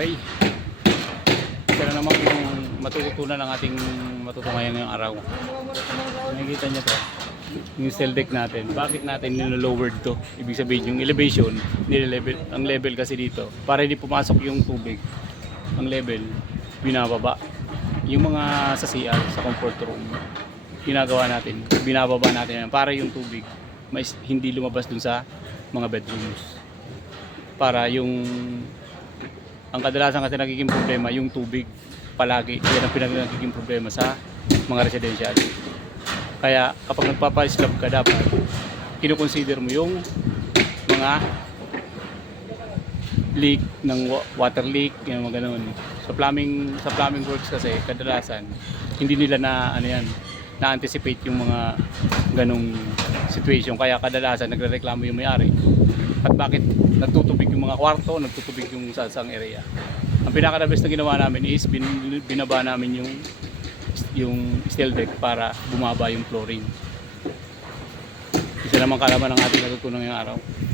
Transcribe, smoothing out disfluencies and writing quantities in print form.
Okay. Ito na naman yung matututunan ng ating matutungayan ngayong araw. Nakikita niyo to, yung steel deck natin. Bakit natin nilo-lowered to? Ibig sabihin yung elevation, ang level kasi dito, para hindi pumasok yung tubig. Ang level, binababa. Yung mga sa CR, sa comfort room, ginagawa natin, binababa natin yan para yung tubig hindi lumabas dun sa mga bedrooms. Para yung ang kadalasan kasi nagiging problema yung tubig palagi. Yan ang nagiging problema sa mga residential. Kaya kapag nagpapa-slab ka, dapat kino-consider mo yung mga leak ng water leak, yung mga ganun. Sa plumbing works kasi kadalasan hindi nila na-anticipate yung mga ganung situation. Kaya kadalasan nagrereklamo yung may-ari. At bakit nagtutubig yung mga kwarto, nagtutubig yung sasang area. Ang pinaka-the best na ginawa namin is binaba namin yung steel deck para bumaba yung flooring. Isa naman kalaman ng ating natutunan ngayong araw.